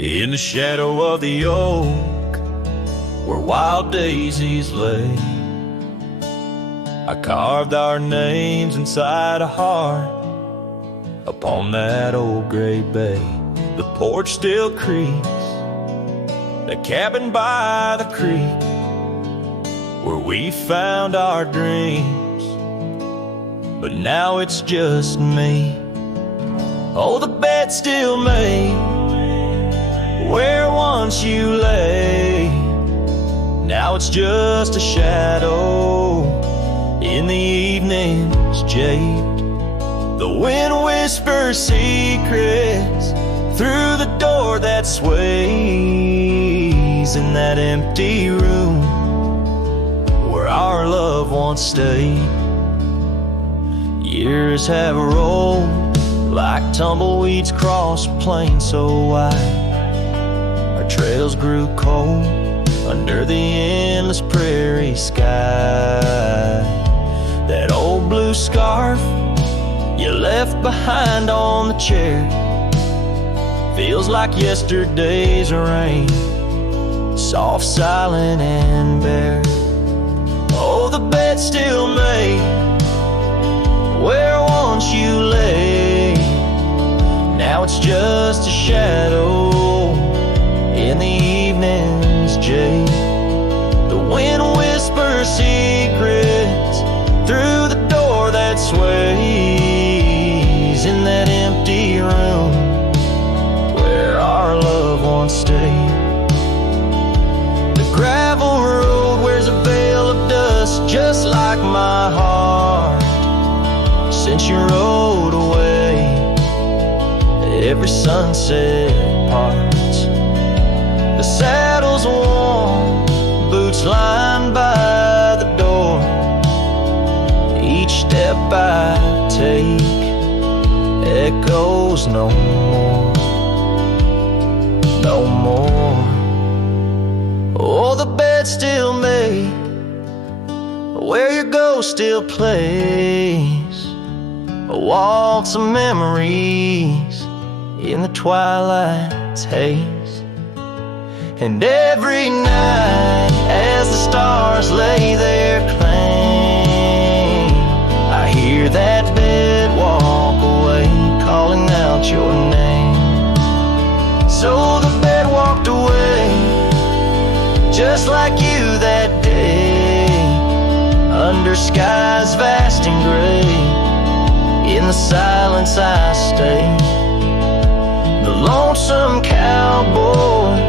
In the shadow of the oak, where wild daisies lay, I carved our names inside a heart upon that old gray bay. The porch still creaks, the cabin by the creek, where we found our dreams, but now it's just me. Oh, the bed's still made where once you lay, now it's just a shadow in the evening's jade. The wind whispers secrets through the door that sways in that empty room where our love once stayed. Years have rolled like tumbleweeds across a plain so wide. Our trails grew cold under the endless prairie sky. That old blue scarf you left behind on the chair feels like yesterday's rain, soft, silent, and bare. Oh, the bed's still made where once you lay, now it's just a shadow in the evening's jade. The wind whispers secrets through the door that sways in that empty room where our love once stayed. The gravel road wears a veil of dust just like my heart since you rode away. Every sunset parts, the saddle's warm, boots lined by the door. Each step I take echoes no more, no more. Oh, the bed's still made where your ghost still plays a waltz of memories in the twilight's haze. And every night as the stars lay their claim, I hear that bed walk away calling out your name. So the bed walked away just like you that day, under skies vast and gray. In the silence I stay, the lonesome cowboy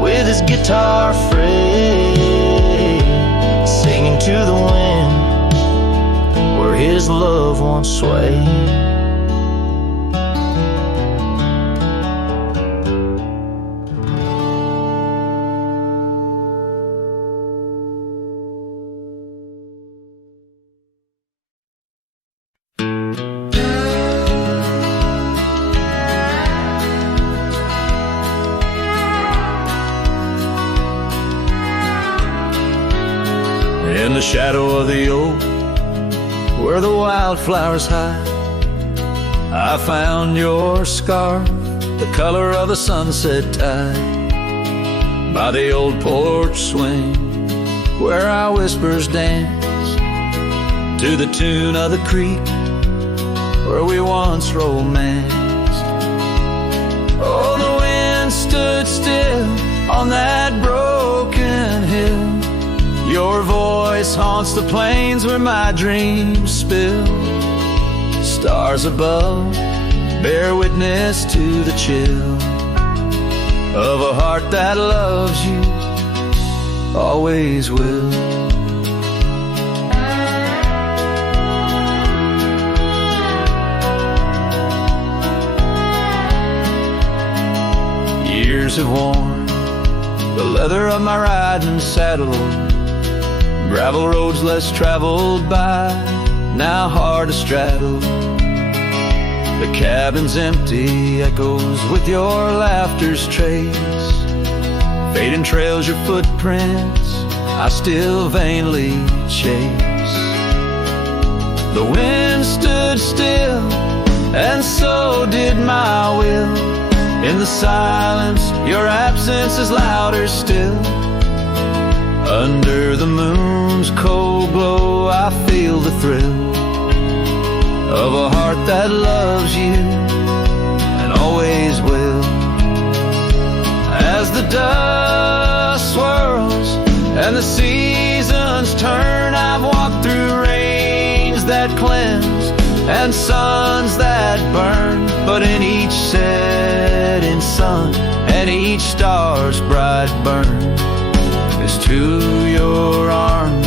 with his guitar frayed, singing to the wind where his love once swayed. In the shadow of the oak, where the wildflowers hide, I found your scarf, the color of a sunset tide, by the old porch swing, where our whispers dance, to the tune of the creek, where we once romanced. Oh, the wind stood still on that broken hill. Your voice haunts the plains where my dreams spill. Stars above bear witness to the chill of a heart that loves you, always will. Years have worn the leather of my riding saddle, gravel roads less traveled by, now hard to straddle. The cabin's empty, echoes with your laughter's trace, fading trails your footprints I still vainly chase. The wind stood still, and so did my will. In the silence, your absence is louder still. Under the moon's cold glow, I feel the thrill of a heart that loves you and always will. As the dust swirls and the seasons turn, I've walked through rains that cleanse and suns that burn, but in each setting sun and each star's bright burn is to your arms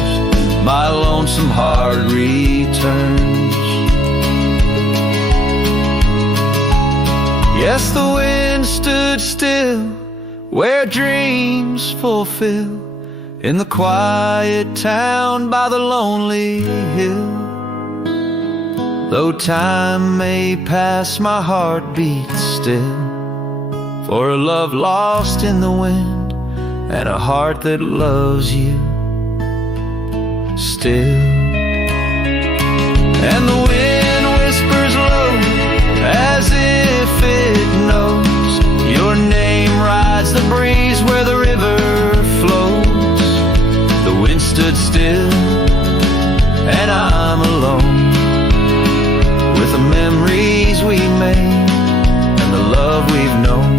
my lonesome heart returns. Yes, the wind stood still where dreams fulfill, in the quiet town by the lonely hill. Though time may pass, my heart beats still, for a love lost in the wind and a heart that loves you still. And the wind whispers low as if it knows your name rides the breeze where the river flows. The wind stood still and I'm alone with the memories we made and the love we've known.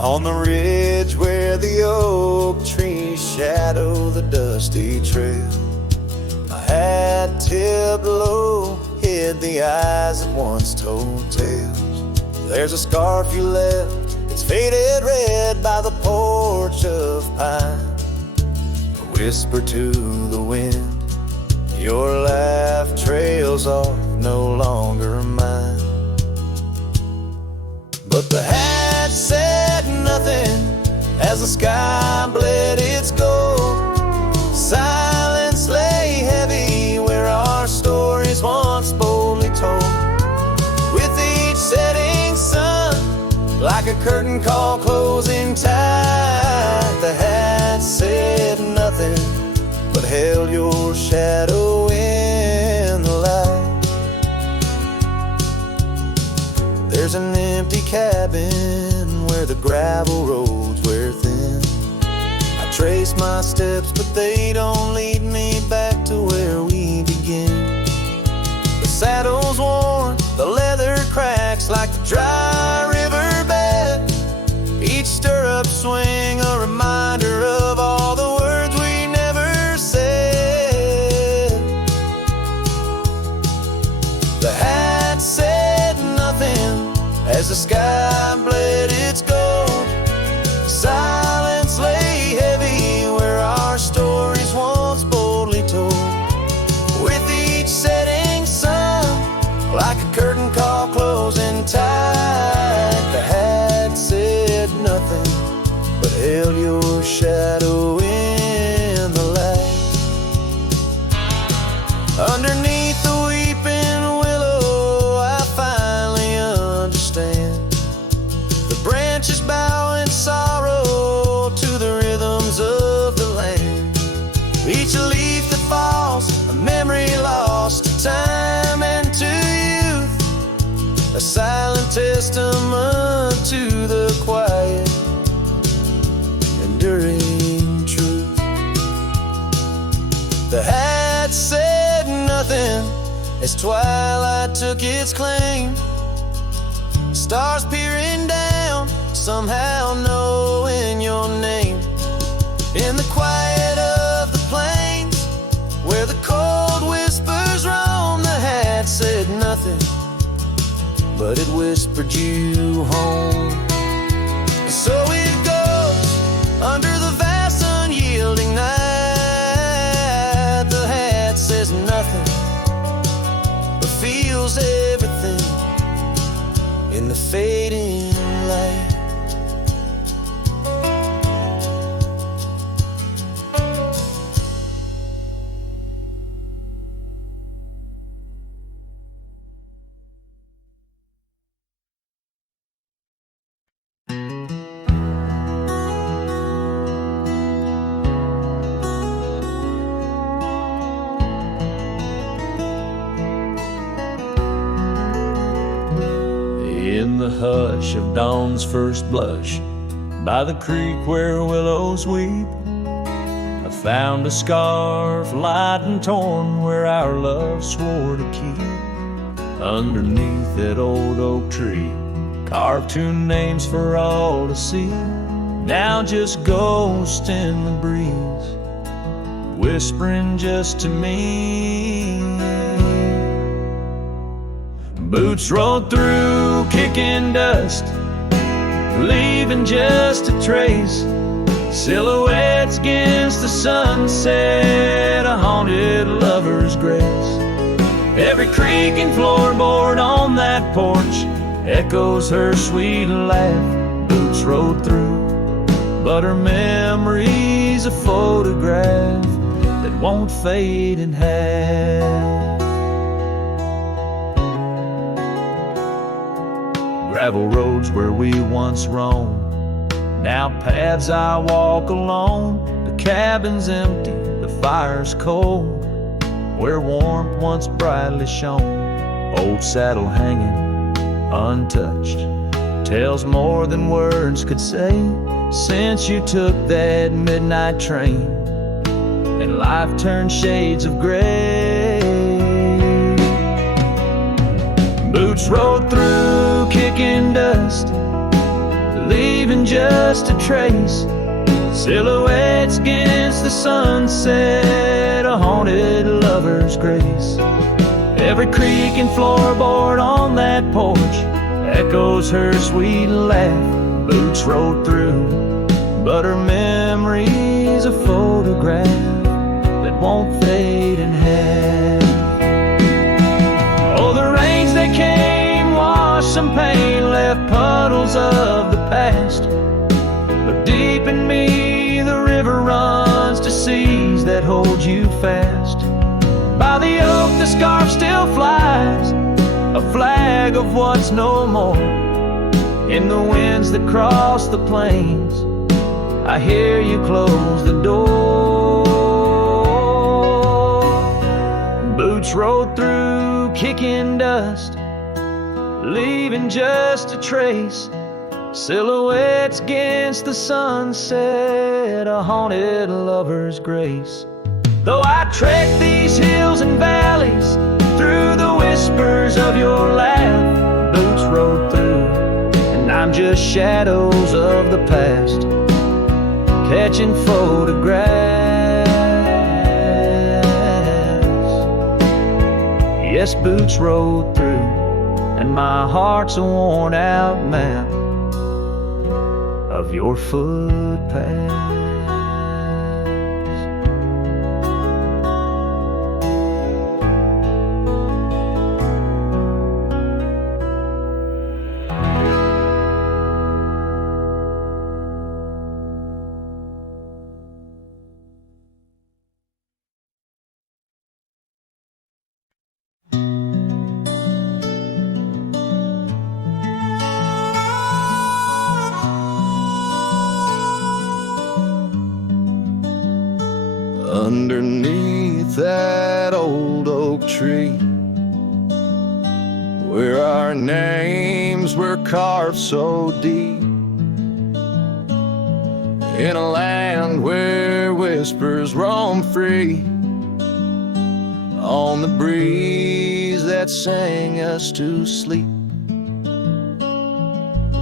On the ridge where the oak trees shadow the dusty trail, my hat tipped low hid the eyes that once told tales. There's a scarf you left, it's faded red by the porch of pine. A whisper to the wind, your laugh trails off, no longer mine. But the hat said nothing as the sky bled its gold. Silence lay heavy where our stories once boldly told. With each setting sun, like a curtain call closing tight, the hat said nothing but held your shadow in the light. There's an empty cabin where the gravel roads wear thin. I trace my steps, but they don't lead me back to where we begin. The saddle's worn, the leather cracks like the dry riverbed. Each stirrup swing a reminder of all the words we never said. The hat said nothing as the sky bled its gold. Silence lay heavy where our stories once boldly told. With each setting sun, like a curtain call closing tight, the hat said nothing but held your shadow in the light. Underneath the weeping willow, I finally understand. The branches bow in sorrow to the rhythms of the land. Each leaf that falls, a memory lost to time and to youth, a silent testament to the quiet, enduring truth. The hat said nothing as twilight took its claim. Stars peering down, somehow knowing your name. In the quiet of the plains, where the cold whispers roam, the hat said nothing, but it whispered you home. So it goes under the vast unyielding night. The hat says nothing, but feels everything in the fading light. the hush of dawn's first blush, by the creek where willows weep, I found a scarf light and torn where our love swore to keep. Underneath that old oak tree, carved two names for all to see, now just ghosts in the breeze, whispering just to me. Boots rolled through, kicking dust, leaving just a trace. Silhouettes against the sunset, a haunted lover's grace. Every creak and floorboard on that porch echoes her sweet laugh. Boots rode through, but her memory's a photograph that won't fade in half. Gravel roads where we once roamed, now paths I walk alone. The cabin's empty, the fire's cold, where warmth once brightly shone. Old saddle hanging untouched tells more than words could say, since you took that midnight train and life turned shades of gray. Boots rode through, kicking dust, leaving just a trace. Silhouettes against the sunset, a haunted lover's grace. Every creak and floorboard on that porch echoes her sweet laugh. Boots rode through, but her memory's a photograph that won't fade in half. Oh, the rains that came washed some pain, left puddles of the past. But deep in me, the river runs to seas that hold you fast. By the oak, the scarf still flies, a flag of what's no more. In the winds that cross the plains, I hear you close the door. Boots rode through, kicking dust, leaving just a trace. Silhouettes against the sunset, a haunted lover's grace. Though I trek these hills and valleys, through the whispers of your laugh, boots rode through, and I'm just shadows of the past, catching photographs. Yes, boots rode through, and my heart's a worn out map of your footpath. Underneath that old oak tree, where our names were carved so deep, in a land where whispers roam free, on the breeze that sang us to sleep.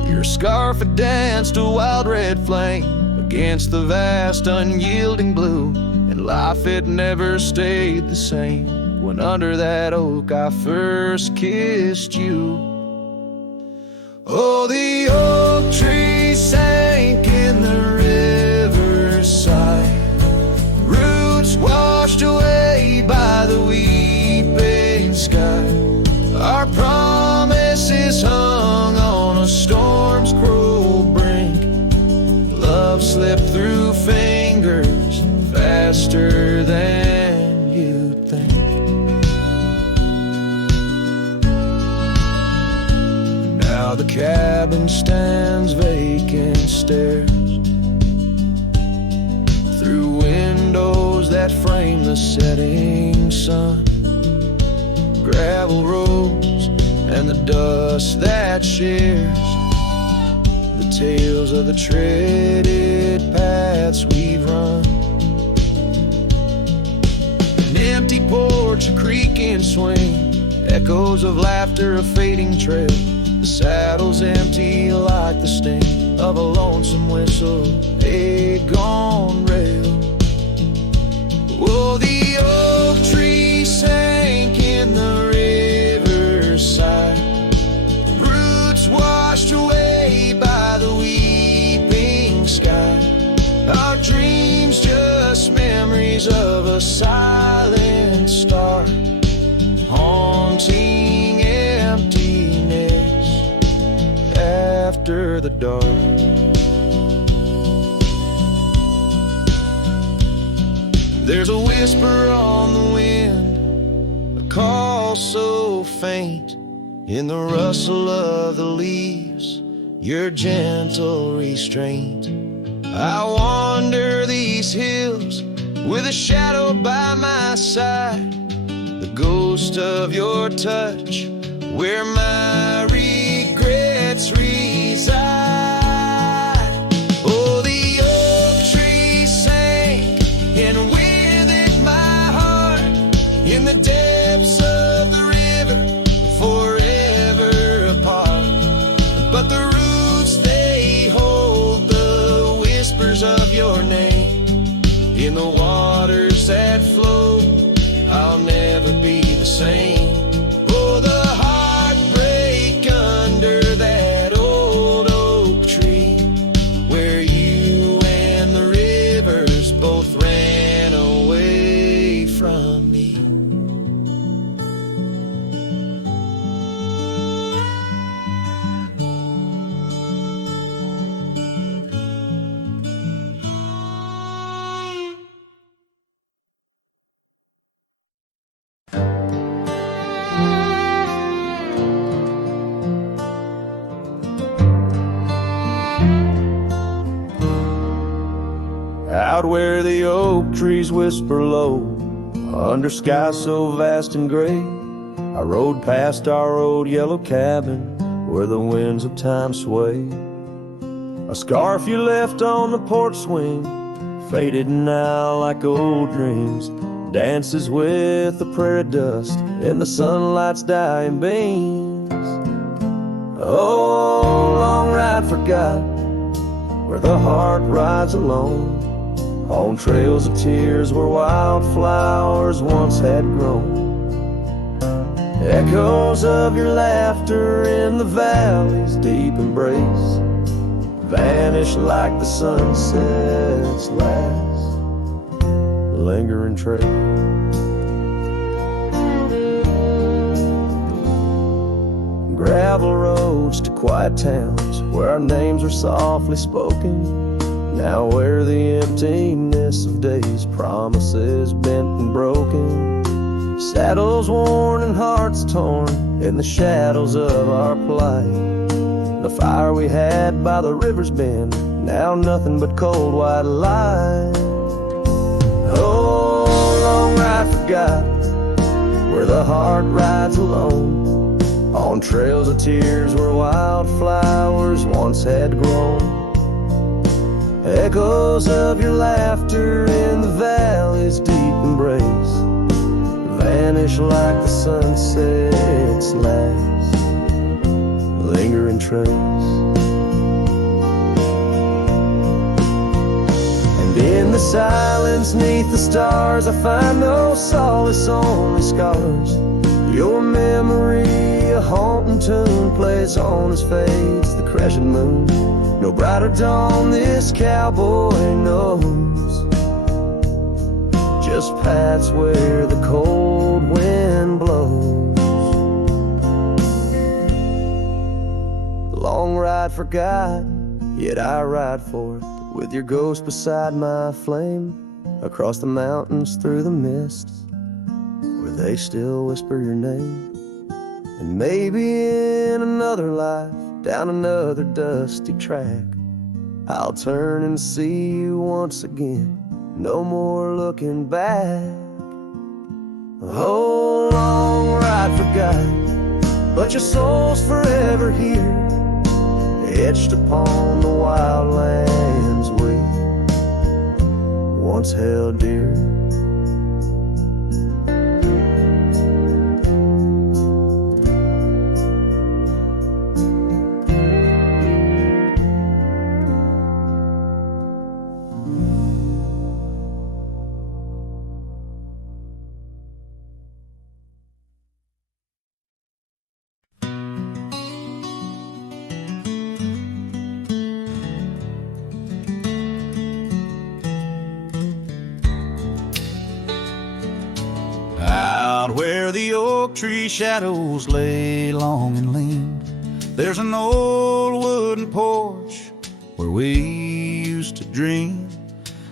Your scarf had danced a wild red flame against the vast unyielding blue, and life had never stayed the same when under that oak I first kissed you. Oh, the oak tree sank in the riverside, roots washed away by the weeping sky. Our promises hung on a storm's cruel brink. Love slipped through fingers faster than you'd think. Now the cabin stands vacant, stares through windows that frame the setting sun. Gravel roads and the dust that shares the tales of the treaded paths we've run. An empty porch, a creaking swing, echoes of laughter, a fading trail. The saddle's empty like the sting of a lonesome whistle, a gone rail. Oh, the oak tree sank in the riverside, roots washed away by the weeping sky. Our dreams just memories of a silent star, haunting emptiness after the dark. There's a whisper on the wind, a call so faint, in the rustle of the leaves, your gentle restraint. I wander these hills with a shadow by my side, the ghost of your touch, where my regrets reside. Oh, the oak tree sank, and with it my heart, in the depths of the river, forever apart. But the roots, they hold the whispers of your name, in the waters that flow, I'll never be the same. Oh, the heartbreak under that old oak tree, where you and the rivers both ran away from me. Out where the oak trees whisper low, under skies so vast and gray, I rode past our old yellow cabin, where the winds of time sway. A scarf you left on the porch swing, faded now like old dreams, dances with the prairie dust in the sunlight's dying beams. Oh, long ride forgot, where the heart rides alone, on trails of tears where wildflowers once had grown. Echoes of your laughter in the valley's deep embrace vanish like the sunset's last lingering trace. Gravel roads to quiet towns where our names are softly spoken, now where the emptiness of days, promises bent and broken, saddles worn and hearts torn in the shadows of our plight. The fire we had by the river's bend, now nothing but cold white light. Oh, long ride forgot, where the heart rides alone, on trails of tears where wildflowers once had grown. Echoes of your laughter in the valley's deep embrace vanish like the sunset's last lingering trace. And in the silence neath the stars, I find no solace, only scars. Your memory, a haunting tune, plays on as fades the crescent moon. No brighter dawn this cowboy knows, just paths where the cold wind blows. The long ride forgot, yet I ride for it, with your ghost beside my flame, across the mountains through the mists, where they still whisper your name. And maybe in another life, down another dusty track, I'll turn and see you once again, no more looking back. Oh, long ride forgot, but your soul's forever here, etched upon the wild lands we once held dear. Where the oak tree shadows lay long and lean, there's an old wooden porch where we used to dream.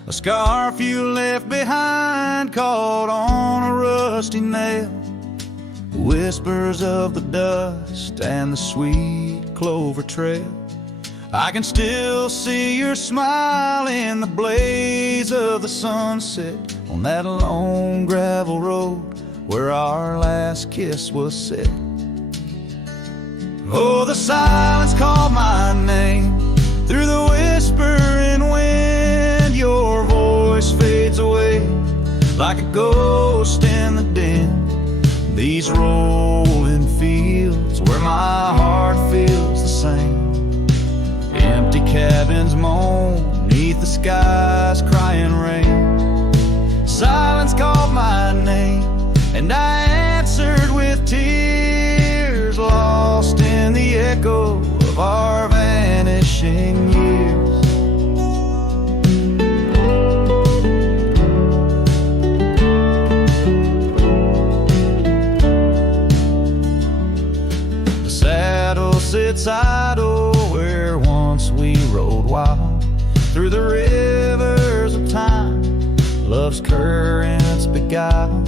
A scarf you left behind caught on a rusty nail, whispers of the dust and the sweet clover trail. I can still see your smile in the blaze of the sunset on that long gravel road where our last kiss was set. Oh, the silence called my name through the whispering wind. Your voice fades away like a ghost in the din. These rolling fields where my heart feels the same. Empty cabins moan neath the sky's crying rain. Silence called my name and I answered with tears, lost in the echo of our vanishing years. The saddle sits idle where once we rode wild, through the rivers of time, love's currents beguile.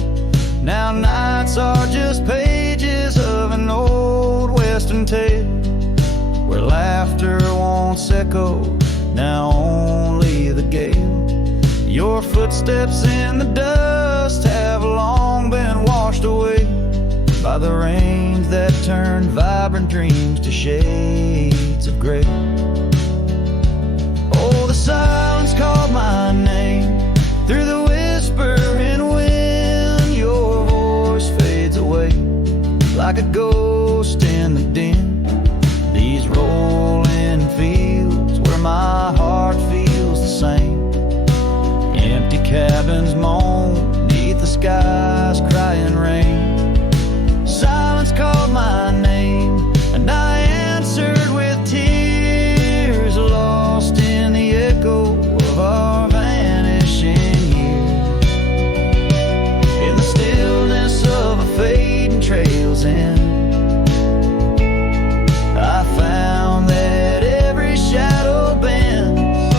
Now nights are just pages of an old western tale, where laughter once echoed, now only the gale. Your footsteps in the dust have long been washed away by the rains that turned vibrant dreams to shades of gray. Oh, the silence called my name through the whispering wind. Your voice fades away like a ghost in the din. These rolling fields where my heart feels the same. Empty cabins moan neath the sky's crying rain. Silence called my name and I answered with tears, lost in the echo of our vanishing years. In the stillness of a fading trail's end, I found that every shadow bends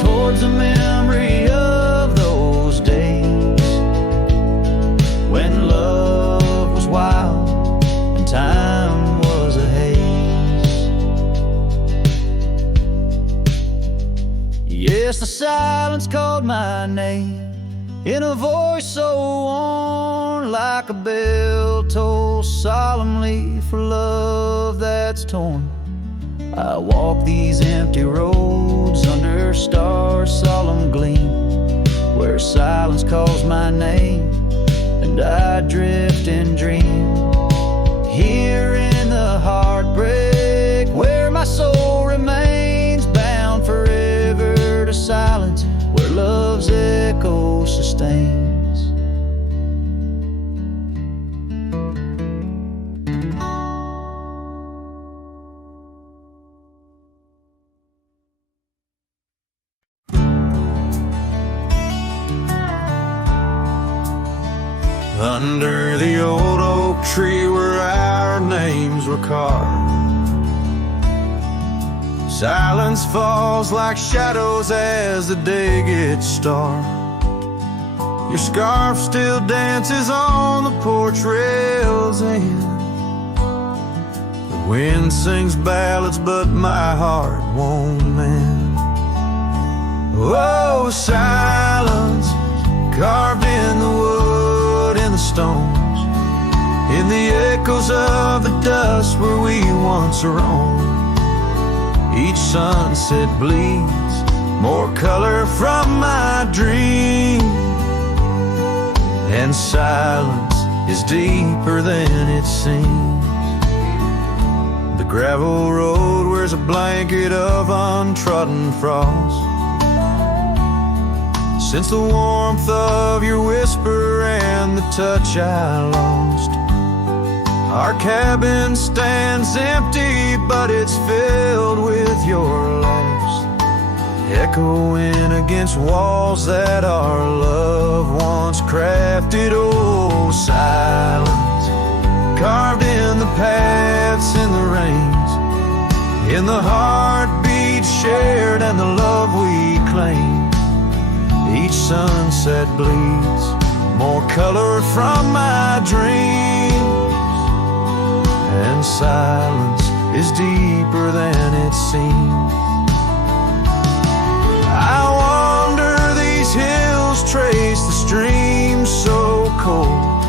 towards the memory of those days when love was wild and time was a haze. Yes, the silence called my name in a voice so worn, like a bell toll solemnly for love that's torn. I walk these empty roads under stars' solemn gleam, where silence calls my name and I drift and dream. Here in the heartbreak where my soul remains bound forever to silence, where love's echo sustains. Under the old oak tree where our names were carved, silence falls like shadows as the day gets dark. Your scarf still dances on the porch rails and the wind sings ballads but my heart won't mend. Oh, silence carved in the wood and the stones, in the echoes of the dust where we once roamed. Each sunset bleeds more color from my dream, and silence is deeper than it seems. The gravel road wears a blanket of untrodden frost. Since the warmth of your whisper and the touch I lost, our cabin stands empty, but it's filled with your laughs, echoing against walls that our love once crafted. Oh, silence carved in the paths, in the rains, in the heartbeats shared and the love we claim. Each sunset bleeds more color from my dreams, and silence is deeper than it seems. I wander these hills, trace the streams so cold,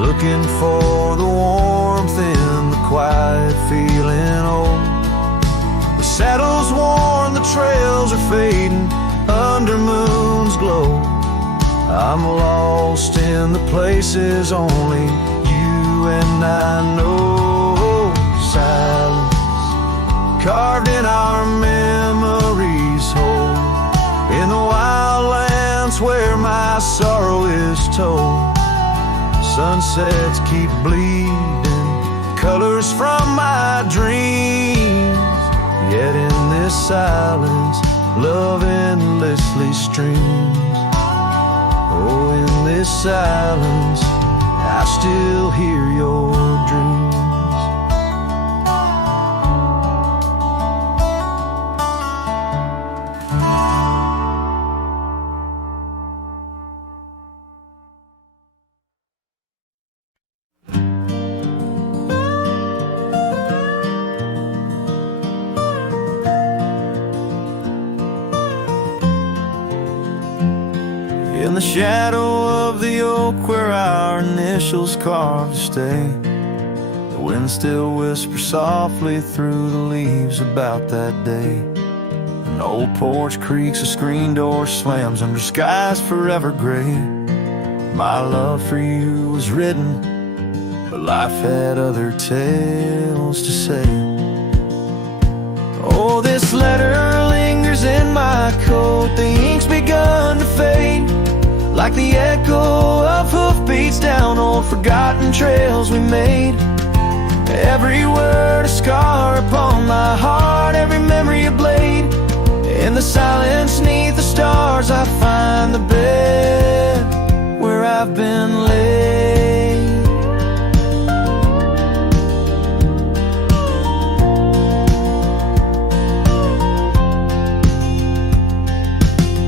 looking for the warmth in the quiet feeling old. The saddle's worn, the trails are fading under moon's glow. I'm lost in the places only you and I know. Silence carved in our memories hold, in the wildlands where my sorrow is told. Sunsets keep bleeding colors from my dreams, yet in this silence love endlessly streams. Oh, in this silence I still hear your dreams. In the shadow of the oak where our initials carved to stay, the wind still whispers softly through the leaves about that day. An old porch creaks, a screen door slams under skies forever gray. My love for you was written, but life had other tales to say. Oh, this letter lingers in my coat, the ink's begun to fade, like the echo of hoofbeats down old forgotten trails we made. Every word a scar upon my heart, every memory a blade. In the silence neath the stars I find the bed where I've been laid.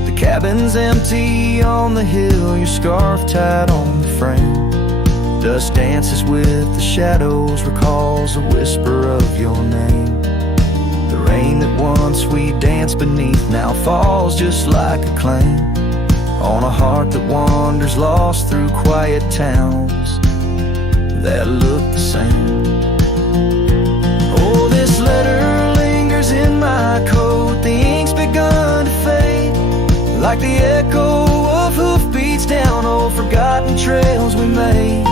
The cabin's empty on the hill, your scarf tied on the frame. Dust dances with the shadows, recalls a whisper of your name. The rain that once we danced beneath now falls just like a claim on a heart that wanders lost through quiet towns that look the same. Oh, this letter lingers in my coat, the ink's begun to fade, like the echo of hoofbeats down old forgotten trails we made.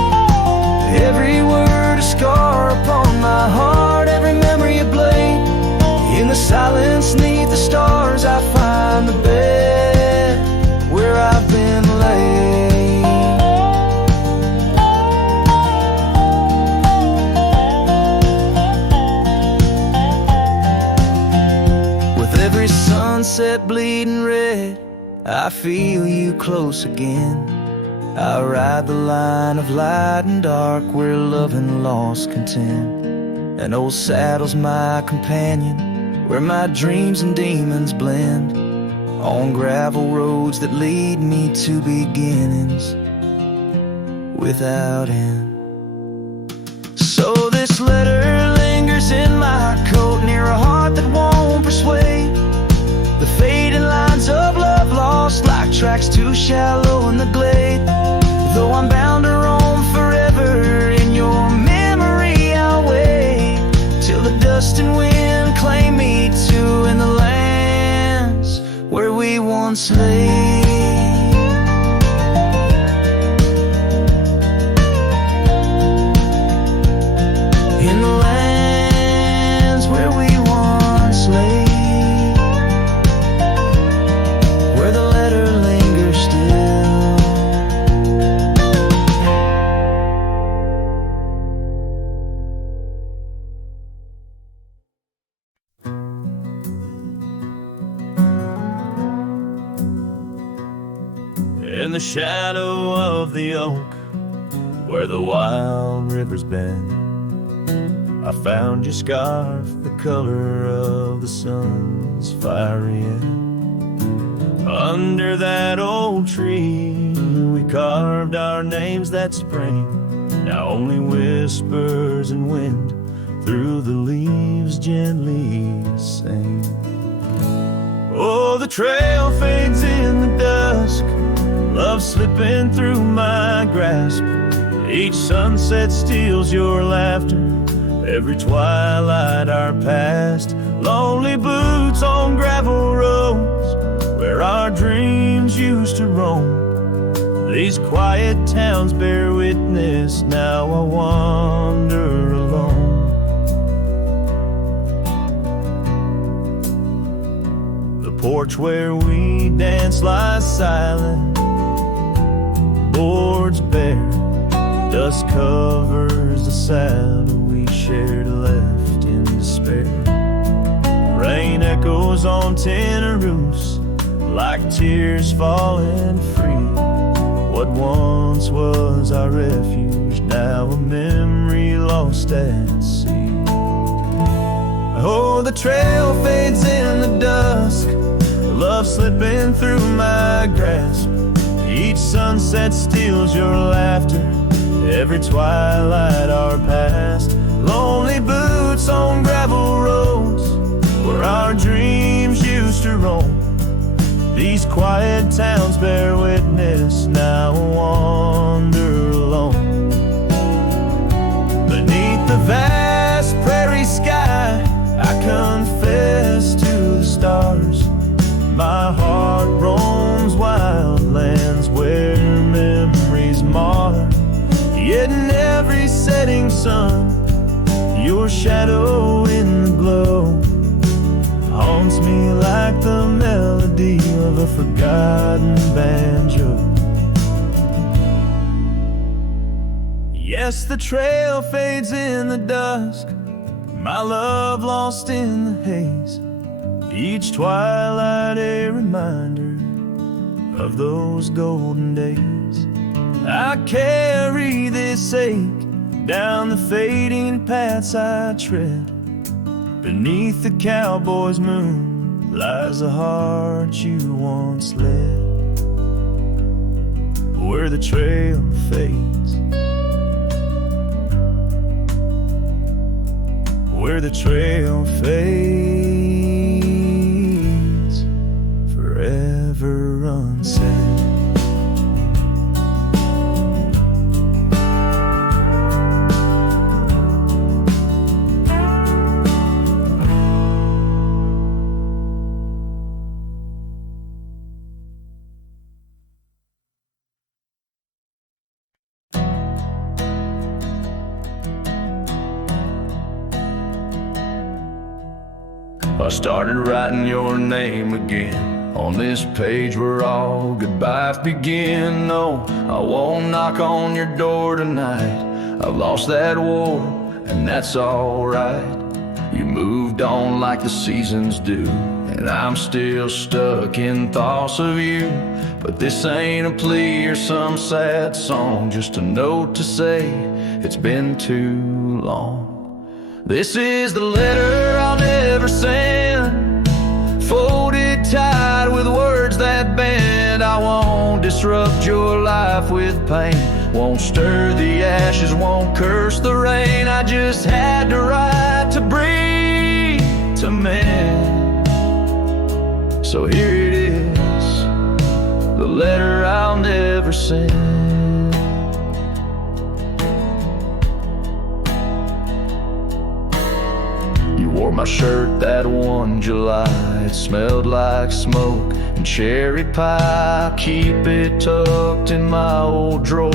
Every word a scar upon my heart, every memory a blade. In the silence neath the stars I find the bed where I've been laid. With every sunset bleeding red, I feel you close again. I ride the line of light and dark where love and loss contend. An old saddle's my companion, where my dreams and demons blend, on gravel roads that lead me to beginnings without end. So this letter lingers in my coat, near a heart that won't persuade. The fading lines of love lost like tracks too shallow in the glade. Though I'm bound to roam forever slave. In the lands where we once lay, where the letter lingers still. In the shadow of the oak, where the wild rivers bend, I found your scarf, the color of the sun's fiery end. Under that old tree, we carved our names that spring. Now only whispers and wind through the leaves gently sing. Oh, the trail fades in the dusk, love slipping through my grasp. Each sunset steals your laughter, every twilight our past. Lonely boots on gravel roads, where our dreams used to roam. These quiet towns bear witness, now I wander alone. The porch where we dance lies silent, boards bare, dust covers the saddle we shared, left in despair. Rain echoes on tin roofs like tears falling free. What once was our refuge, now a memory lost at sea. Oh, the trail fades in the dusk, love slipping through my grasp. Each sunset steals your laughter, every twilight our past. Lonely boots on gravel roads, where our dreams used to roam. These quiet towns bear witness, now I wander alone. Beneath the vast prairie sky, I confess to the stars. My heart roams wild lands where memories mar. Yet in every setting sun, your shadow in the glow haunts me like the melody of a forgotten banjo. Yes, the trail fades in the dusk, my love lost in the haze. Each twilight a reminder of those golden days. I carry this ache down the fading paths I tread. Beneath the cowboy's moon lies the heart you once led. Where the trail fades, where the trail fades, forever unsaid. I started writing your name again on this page where all goodbyes begin. No, I won't knock on your door tonight. I've lost that war, and that's alright. You moved on like the seasons do, and I'm still stuck in thoughts of you. But this ain't a plea or some sad song, just a note to say it's been too long. This is the letter I'll never send, folded tight with words that bend. I won't disrupt your life with pain, won't stir the ashes, won't curse the rain. I just had to write to breathe, to mend. So here it is, the letter I'll never send. my shirt that one July. It smelled like smoke and cherry pie. Keep it tucked in my old drawer,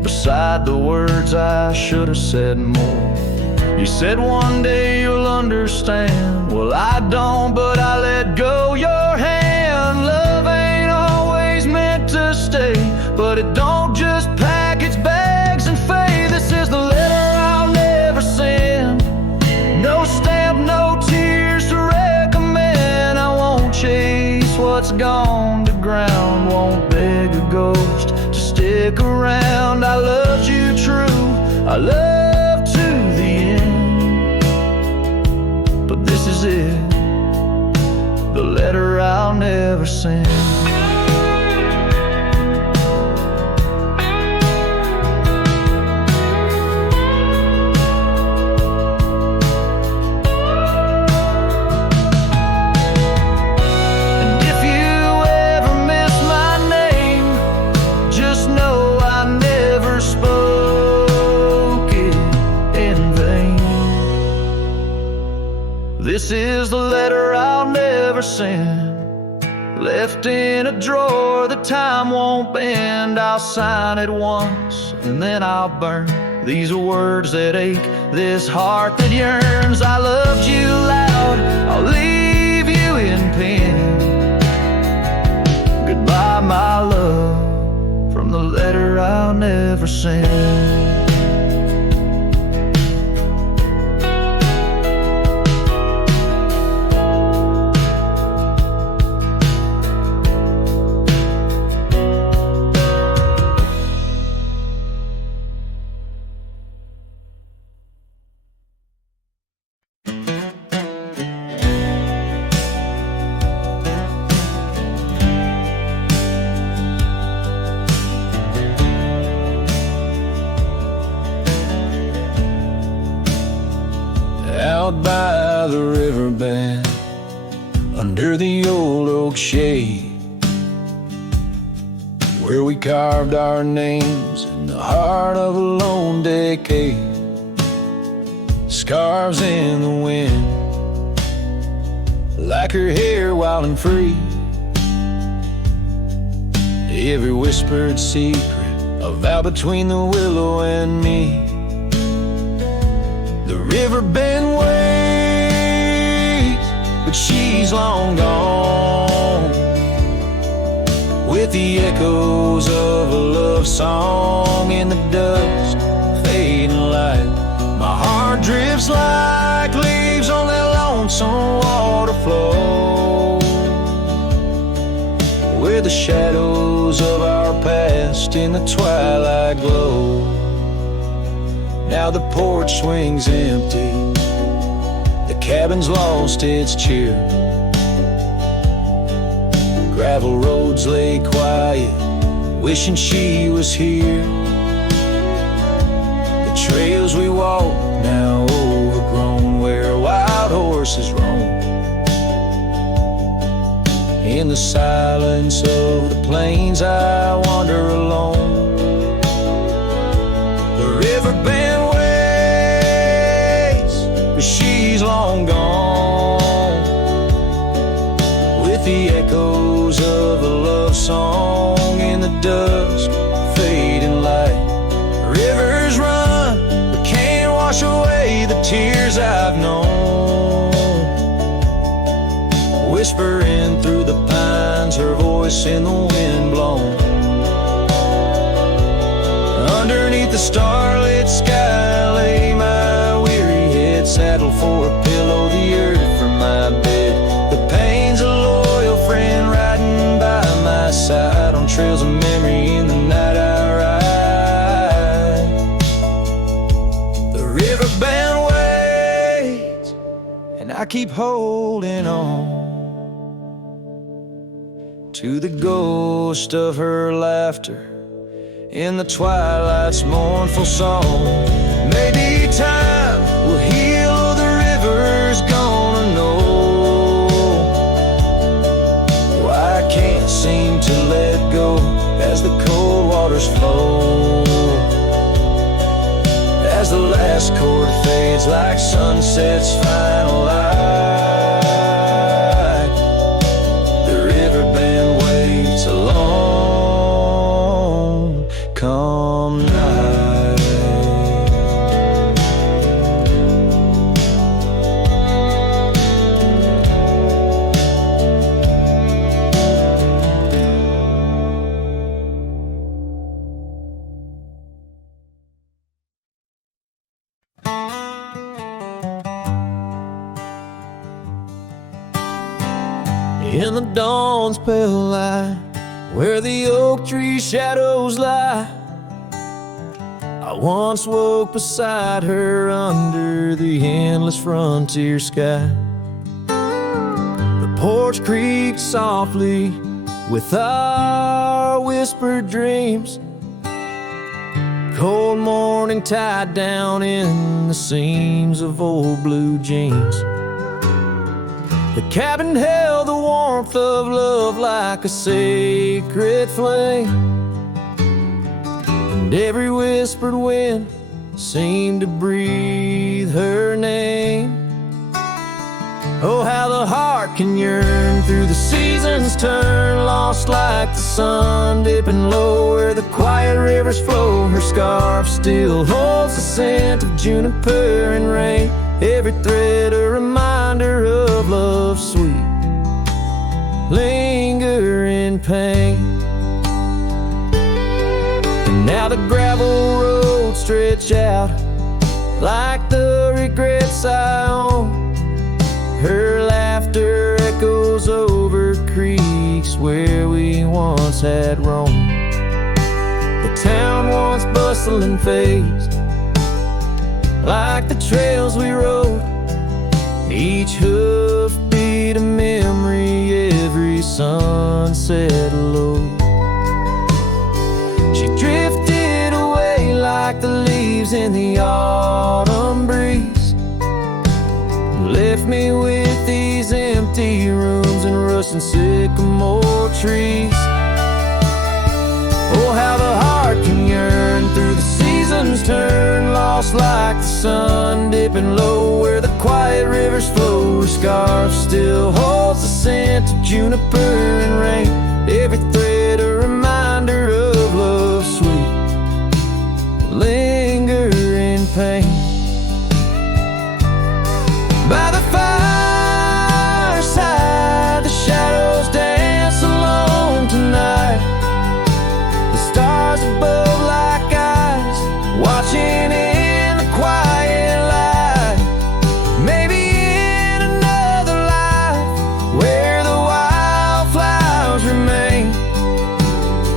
beside the words I should have said more. You said one day you'll understand. Well, I don't, but I let go your hand. Love ain't always meant to stay, but it don't just pack its bags and fade. This is the letter I'll never send. No stamp, no tears to recommend. I won't chase what's gone to ground, won't beg a ghost to stick around. I loved you true, I loved to the end, but this is it, the letter I'll never send. This is the letter I'll never send, left in a drawer that time won't bend. I'll sign it once and then I'll burn these words that ache, this heart that yearns. I loved you loud, I'll leave you in pain. Goodbye, my love, from the letter I'll never send. Out by the riverbed, under the old oak shade, where we carved our names in the heart of a lone decade. Scarves in the wind, like her hair wild and free. Every whispered secret, a vow between the willow and me. The river bend waits, but she's long gone, with the echoes of a love song in the dust, fading light. My heart drifts like leaves on that lonesome water flow, where the shadows of our past in the twilight glow. Now the porch swings empty, the cabin's lost its cheer. Gravel roads lay quiet, wishing she was here. The trails we walk now overgrown, where wild horses roam. In the silence of the plains I wander alone. The river bend waits, but she's long gone, with the echoes of a love song in the dusk, fading light. Rivers run, but can't wash away the tears I've known. Whispering through the pines, her voice in the wind blown. Underneath the starlit sky lay my weary head, saddled for a pillow, the earth for my bed. The pain's a loyal friend riding by my side, on trails of memory in the night I ride. The river bend waits, and I keep holding on to the ghost of her laughter in the twilight's mournful song. Maybe time will heal, the river's gonna know why I can't seem to let go as the cold waters flow. As the last chord fades like sunset's final light, In the dawn's pale light, where the oak tree shadows lie, I once woke beside her under the endless frontier sky. The porch creaked softly with our whispered dreams, cold morning tied down in the seams of old blue jeans. The cabin held the warmth of love like a sacred flame, and every whispered wind seemed to breathe her name. Oh, how the heart can yearn through the seasons turn, lost like the sun dipping low where the quiet rivers flow. Her scarf still holds the scent of juniper and rain, every thread a reminder of love's sweet lingering pain. And now the gravel roads stretch out like the regrets I own. Her laughter echoes over creeks where we once had roamed. The town once bustling fades like the trails we rode, each hoofbeat a memory, every sunset low. She drifted away like the leaves in the autumn breeze, left me with these empty rooms and rusting sycamore trees. Oh, how the heart can yearn through the seasons turn, lost like the sun dipping low where the quiet rivers flow. Her scarf still holds the scent of juniper and rain, every thread a reminder of love's sweet lingering pain. By the fireside, the shadows dance alone tonight, the stars above like eyes watching in the quiet light. Maybe in another life where the wildflowers remain,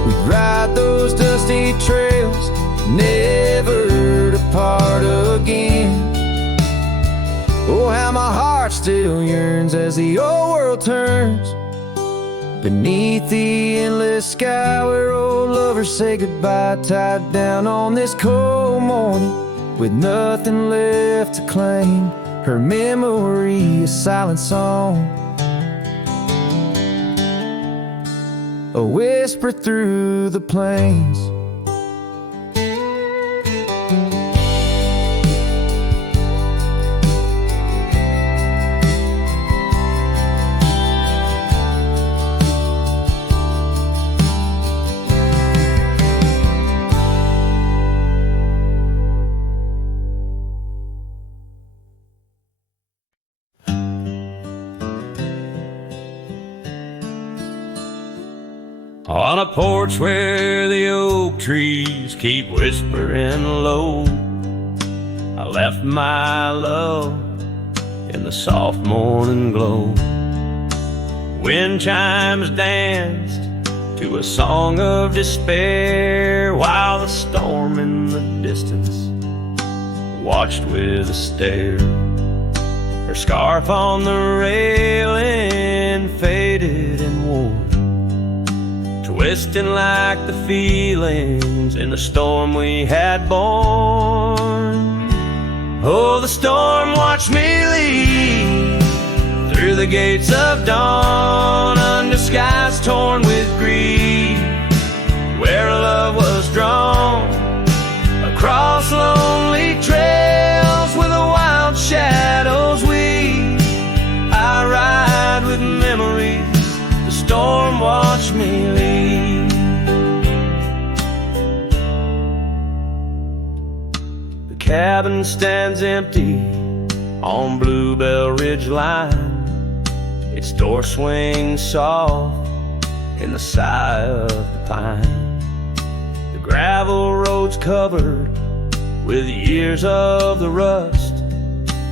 we'd ride those dusty trails, never to part again. Oh, how my heart still yearns as the old world turns beneath the endless sky where old lovers say goodbye, tied down on this cold morning with nothing left to claim. Her memory a silent song, a whisper through the plains. On a porch where the oak trees keep whispering low, I left my love in the soft morning glow. Wind chimes danced to a song of despair, while the storm in the distance watched with a stare. Her scarf on the railing faded and wore, twisting like the feelings in the storm we had borne. Oh, the storm watched me leave through the gates of dawn, under skies torn with grief, where love was drawn, across lonely trails where the wild shadows weave. I ride with memories, the storm watched me leave. The cabin stands empty on Bluebell Ridge line, its door swings soft in the sigh of the pine. The gravel road's covered with years of the rust,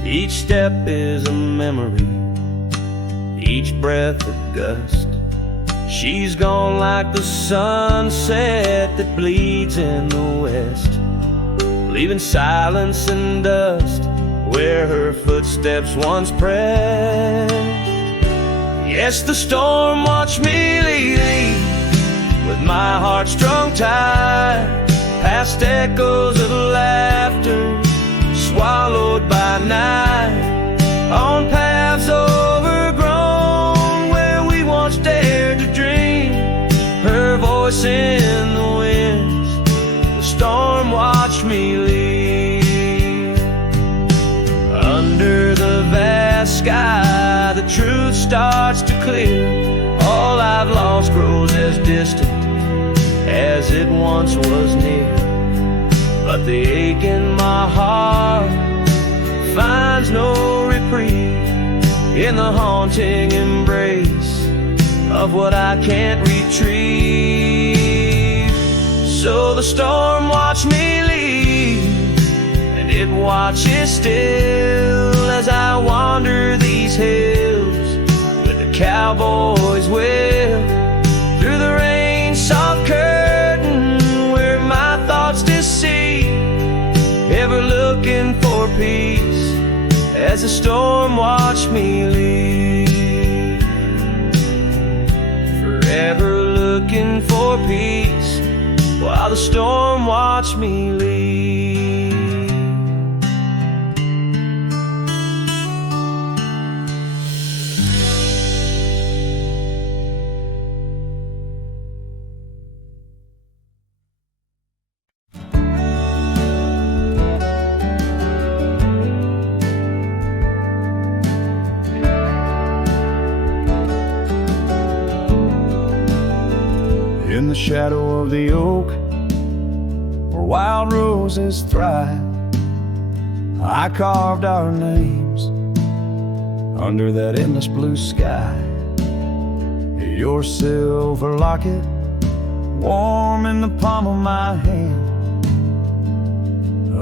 each step is a memory, each breath a gust. She's gone like the sunset that bleeds in the west, leaving silence and dust where her footsteps once pressed. Yes, the storm watched me leave with my heart strung tight, past echoes of laughter swallowed by night, on paths overgrown where we once dared to dream. Her voice in the winds, the storm watched me leave. Under the vast sky, the truth starts to clear. All I've lost grows as distant as it once was near, but the ache in my heart finds no reprieve in the haunting embrace of what I can't retrieve. So the storm watched me leave, and it watches still as I wander these hills with a cowboy's will through the rain soft curtain where my thoughts deceive, ever looking for peace as the storm watched me leave. Forever looking for peace while the storm watched me leave. In the shadow of the oak, where wild roses thrive, I carved our names under that endless blue sky. Your silver locket, warm in the palm of my hand,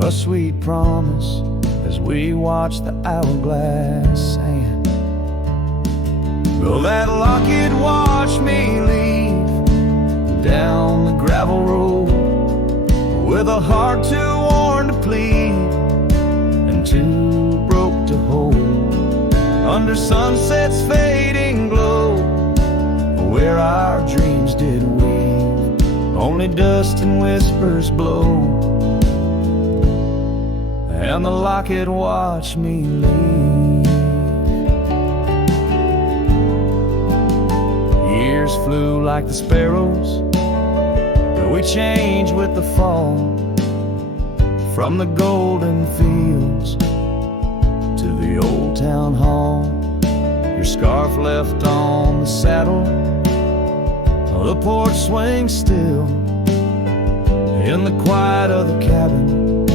a sweet promise as we watch the hourglass sand. Well, that locket watched me leave down the gravel road with a heart too worn to plead and too broke to hold, under sunset's fading glow where our dreams did weave, only dust and whispers blow, and the locket watched me leave. Years flew like the sparrows, we changed with the fall, from the golden fields to the old town hall. Your scarf left on the saddle, the porch swings still. In the quiet of the cabin,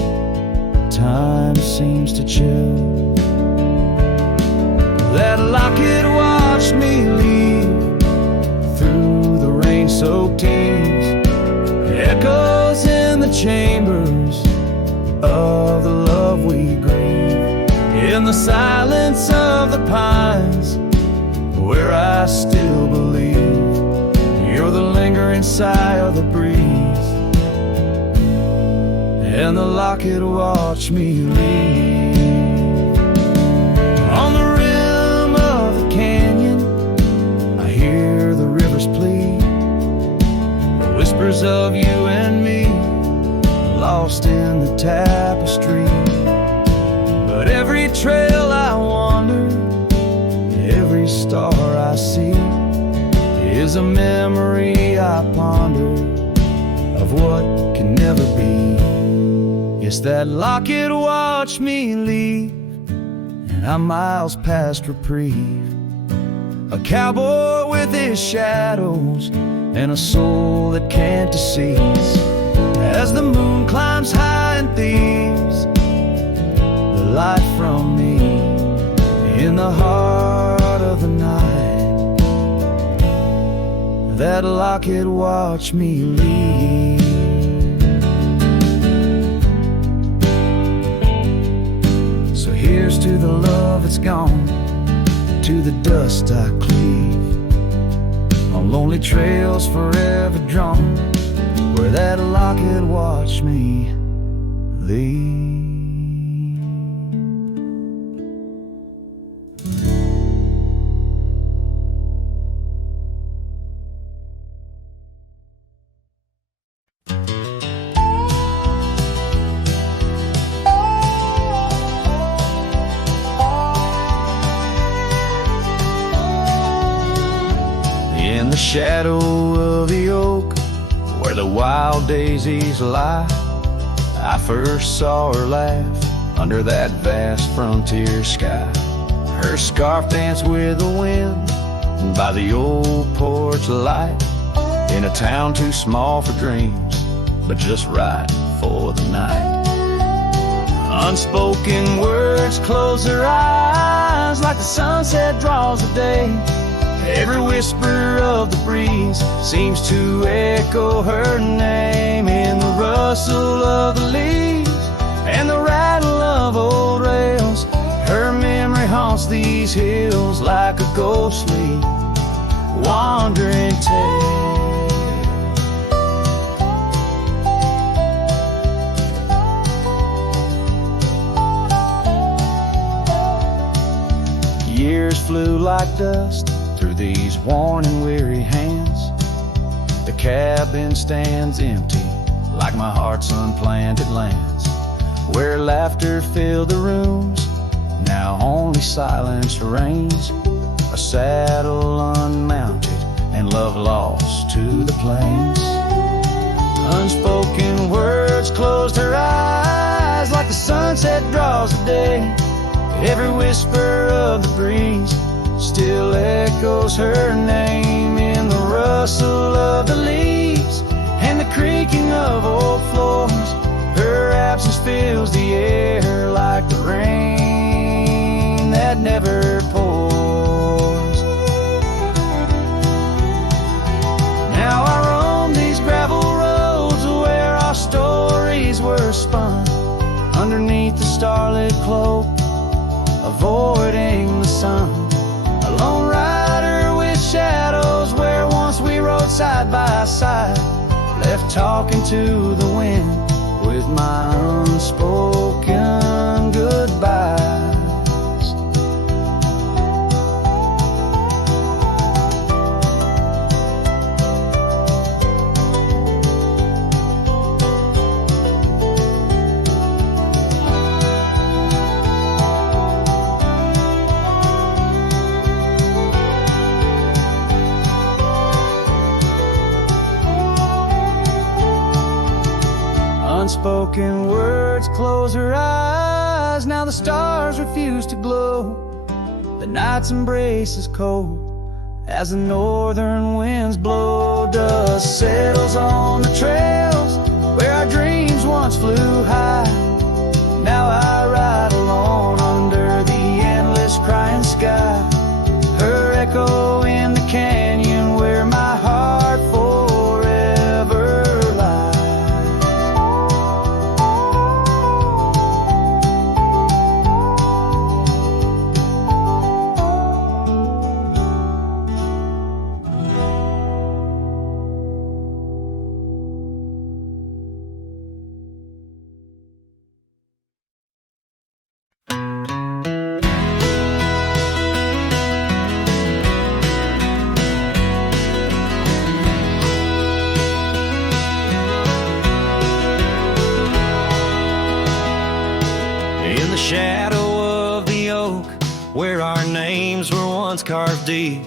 time seems to chill. That locket watched me leave through the rain-soaked teens, echoes in the chambers of the love we grieve, in the silence of the pines where I still believe you're the lingering sigh of the breeze, and the locket watched me leave. On the rim of the canyon, I hear the river's plea, whispers of you and me, lost in the tapestry. But every trail I wander, every star I see, is a memory I ponder of what can never be. Yes, that locket watched me leave, and I'm miles past reprieve, a cowboy with his shadows and a soul that can't deceive. As the moon climbs high and thieves the light from me in the heart of the night, that locket watched me leave. So here's to the love that's gone, to the dust I lonely trails forever drawn, where that locket watched me leave. In the shadow of the oak, where the wild daisies lie, I first saw her laugh under that vast frontier sky. Her scarf danced with the wind by the old porch light, in a town too small for dreams, but just right for the night. Unspoken words close her eyes like the sunset draws the day. Every whisper of the breeze seems to echo her name in the rustle of the leaves and the rattle of old rails. Her memory haunts these hills like a ghostly, wandering tale. Years flew like dust through these worn and weary hands. The cabin stands empty like my heart's unplanted lands, where laughter filled the rooms, now only silence reigns. A saddle unmounted and love lost to the plains. Unspoken words closed her eyes like the sunset draws the day. Every whisper of the breeze still echoes her name in the rustle of the leaves and the creaking of old floors. Her absence fills the air like the rain that never pours. Now I roam these gravel roads where our stories were spun, underneath the starlit cloak, avoiding the sun. A lone rider with shadows where once we rode side by side, left talking to the wind with my unspoken goodbyes. Unspoken words close her eyes. Now the stars refuse to glow. The night's embrace is cold as the northern winds blow. Dust settles on the trails where our dreams once flew high. Now I ride alone under the endless crying sky. Her echo in the canyon where my heart forever lies. In the shadow of the oak, where our names were once carved deep,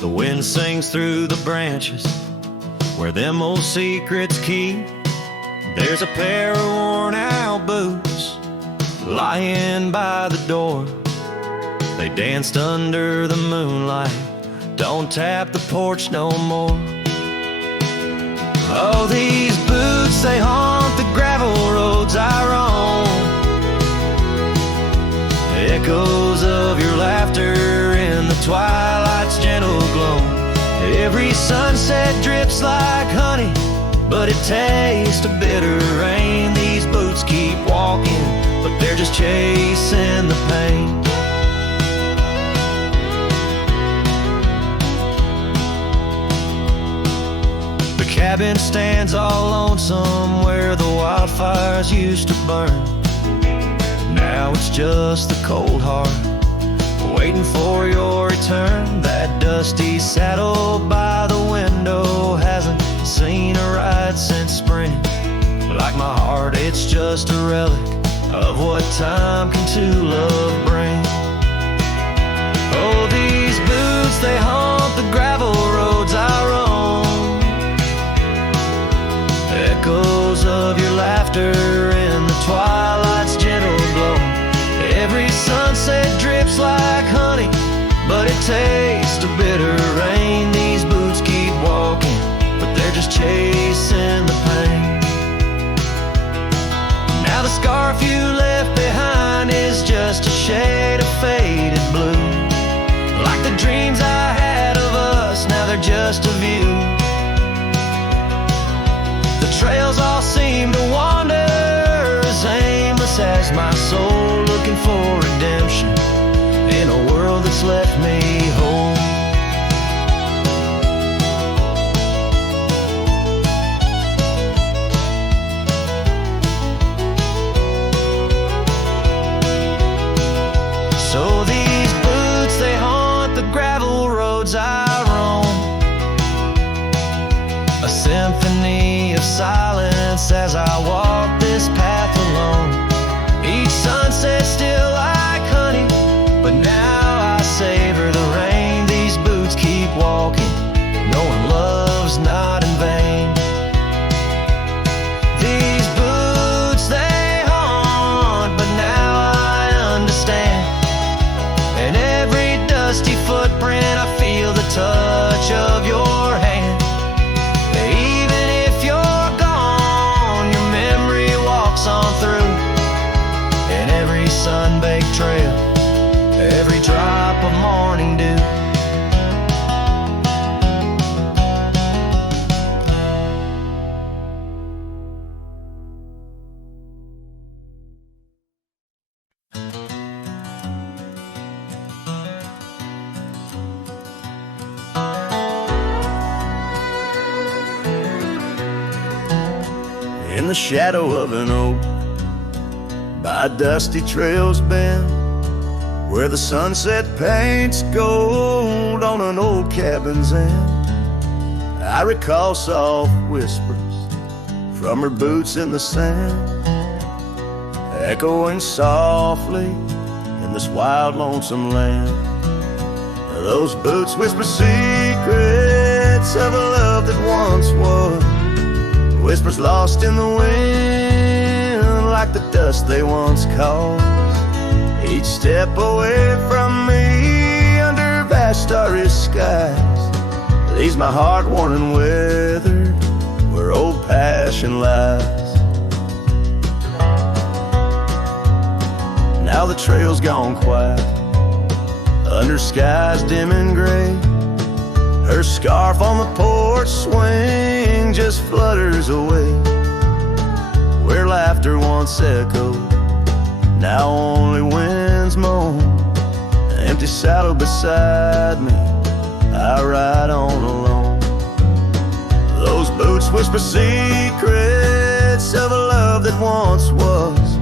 the wind sings through the branches, where them old secrets keep. There's a pair of worn out boots lying by the door. They danced under the moonlight, don't tap the porch no more. Oh, these boots, they haunt the gravel roads I roam. Echoes of your laughter in the twilight's gentle glow. Every sunset drips like honey, but it tastes of bitter rain. These boots keep walking, but they're just chasing the pain. cabin stands all lonesome where the wildfires used to burn. Now it's just the cold heart waiting for your return. That dusty saddle by the window hasn't seen a ride since spring. Like my heart, it's just a relic of what time can to love bring. Oh, these boots, they haunt the gravel roads I roam. Echoes of your laughter in the twilight's gentle glow. Every sunset drips like honey, but it tastes of bitter rain. These boots keep walking, but they're just chasing the pain. Now the scarf you left behind is just a shade of faded blue. Like the dreams I had of us, now they're just a view. The trails all seem to wander as aimless as my soul, looking for redemption in a world that's left me whole. So these boots, they haunt the gravel roads I roam. A symphony of silence as I walk this path alone. Each sunset still like honey, but now I savor the rain. These boots keep walking, knowing love's not in vain. These boots, they haunt, but now I understand. In every dusty footprint I feel the touch of your hand. Even if you're gone, your memory walks on through. In every sun-baked trail, every drop of morning dew. In the shadow of an oak, by dusty trails bend, where the sunset paints gold on an old cabin's end, I recall soft whispers from her boots in the sand, echoing softly in this wild, lonesome land. Those boots whisper secrets of a love that once was, whispers lost in the wind, like the dust they once caused. Each step away from me, under vast starry skies, leaves my heart worn and withered, where old passion lies. Now the trail's gone quiet, under skies dim and gray. Her scarf on the porch swing just flutters away. Where laughter once echoed, now only winds moan. An empty saddle beside me, I ride on alone. Those boots whisper secrets of a love that once was,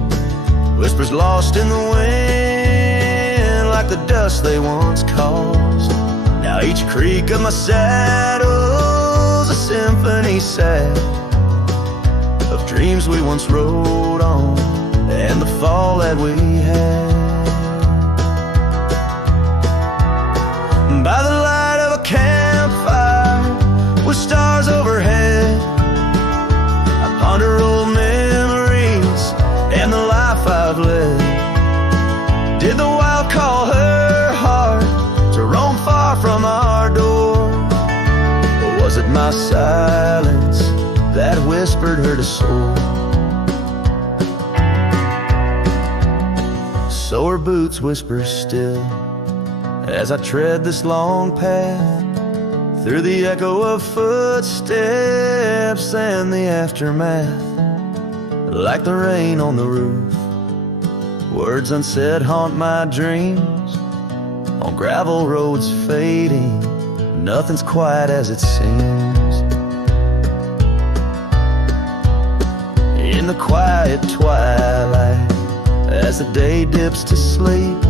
whispers lost in the wind, like the dust they once caused. Now each creak of my saddle's a symphony sad of dreams we once rode on, and the fall that we had. By the light of a campfire with stars overhead, I ponder old memories and the life I've led. Did the wild call her heart to roam far from our door, or was it my silence that whispered her to soar? So her boots whisper still as I tread this long path, through the echo of footsteps and the aftermath. Like the rain on the roof, words unsaid haunt my dreams. On gravel roads fading, nothing's quite as it seems. in the quiet twilight as the day dips to sleep.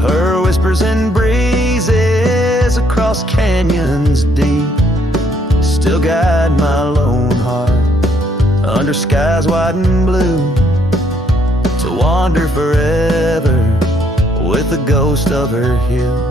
Her whispers and breezes across canyons deep still guide my lone heart under skies white and blue, to wander forever with the ghost of her hill.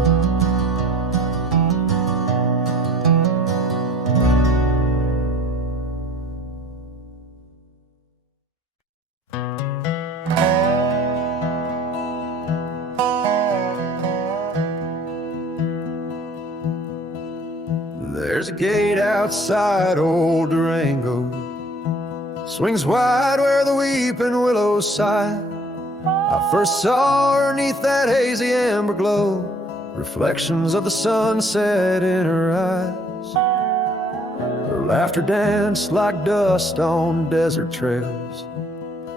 There's a gate outside old Durango, swings wide where the weeping willows sigh. I first saw her neath that hazy amber glow, reflections of the sunset in her eyes. Her laughter danced like dust on desert trails,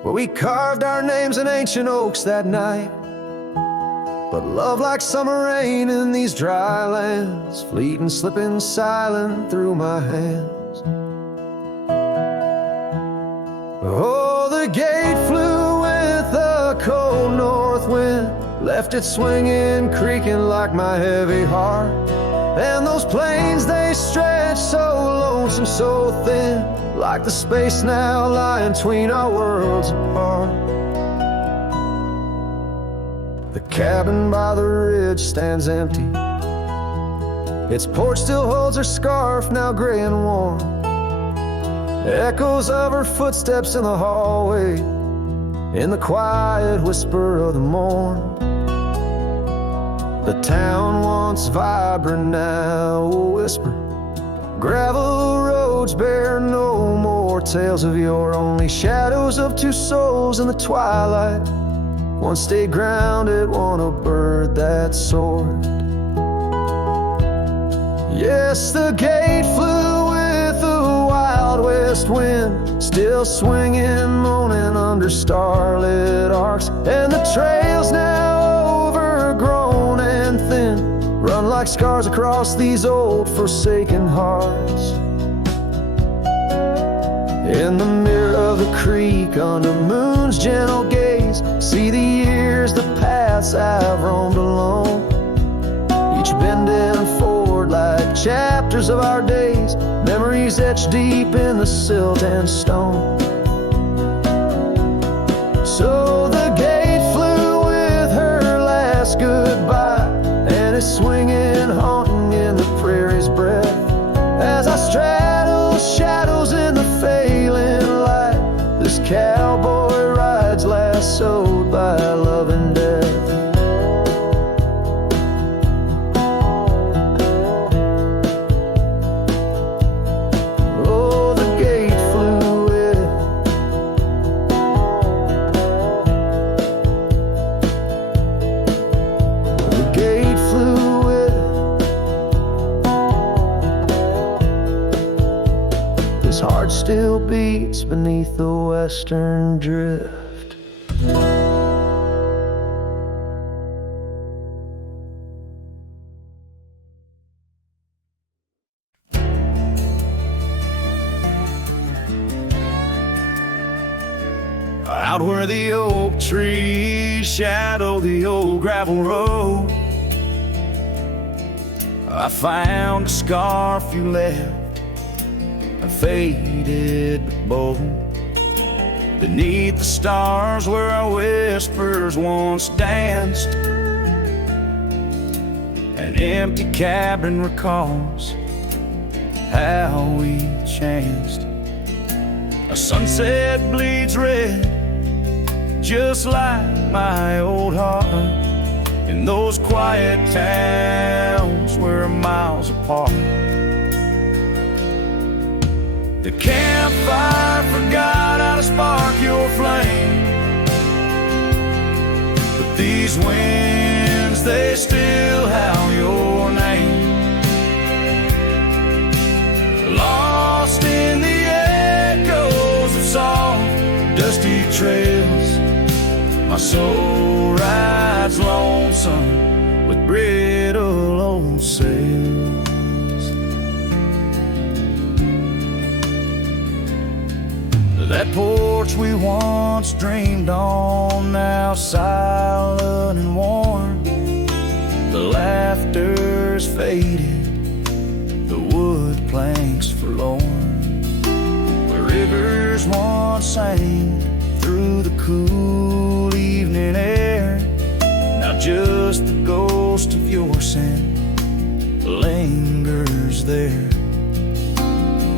where we carved our names in ancient oaks that night. But love like summer rain in these dry lands, fleeting, slipping silent through my hands. Oh, the gate flew with a cold north wind, left it swinging, creaking like my heavy heart. And those plains, they stretch so lonesome, so thin, like the space now lying between our worlds apart. The cabin by the ridge stands empty, its porch still holds her scarf, now gray and warm. Echoes of her footsteps in the hallway, in the quiet whisper of the morn. The town once vibrant, now a whisper. Gravel roads bear no more tales of yore, only shadows of two souls in the twilight. One stayed grounded, one a bird that soared. Yes, the gate flew with the wild west wind, still swinging, moaning under starlit arcs. And the trails now overgrown and thin run like scars across these old forsaken hearts. In the mirror of the creek, under moon's gentle gaze, see the years, the paths I've roamed alone, each bending forward like chapters of our days, memories etched deep in the silt and stone. So the gate flew with her last goodbye, and it's swinging, haunting in the prairie's breath, as I straddle shadows in the failing light. This cowboy rides lassoed by love and death. Oh, the gate flew with, the gate flew with. This heart still beats beneath the western drift. Out where the oak trees shadow the old gravel road, I found a scarf you left, faded but bold, beneath the stars where our whispers once danced. An empty cabin recalls how we chanced. A sunset bleeds red, just like my old heart, in those quiet towns we're miles apart. The campfire forgot how to spark your flame, but these winds, they still howl your name. Lost in the echoes of soft, dusty trails, my soul rides lonesome with brittle old sails. That poor porch we once dreamed on, now silent and warm. The laughter's faded, the wood planks forlorn. Where rivers once sang through the cool evening air, now just the ghost of your scent lingers there.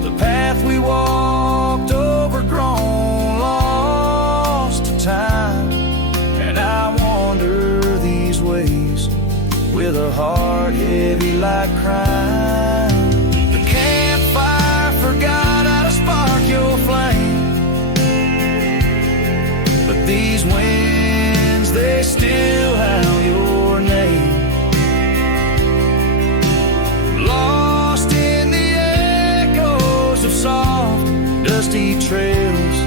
The path we walked overgrown, lost to time, and I wander these ways with a heart heavy like crime. The campfire forgot how to spark your flame, but these winds, they still howl your name. Lost in the echoes of soft, dusty trails,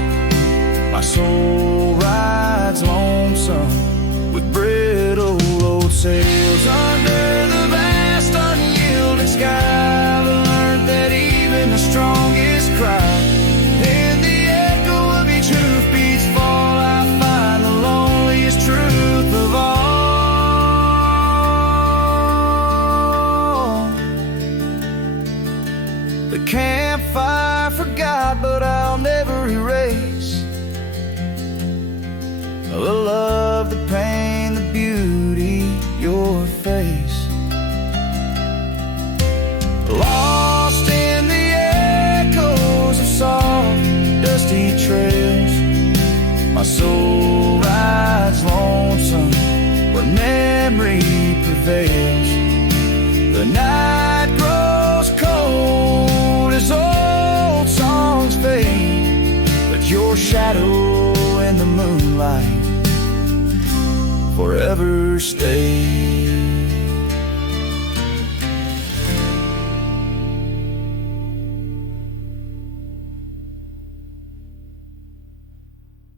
my soul rides lonesome with brittle old sails. Under the vast unyielding sky, I've learned that even the strongest cry, in the echo of each hoofbeat's fall, I find the loneliest truth of all. The campfire forgot, but I'll never erase the love, the pain, the beauty, your face. Lost in the echoes of soft, dusty trails, my soul rides lonesome where memory prevails. The night grows cold as old songs fade, but your shadow in the moonlight forever stays.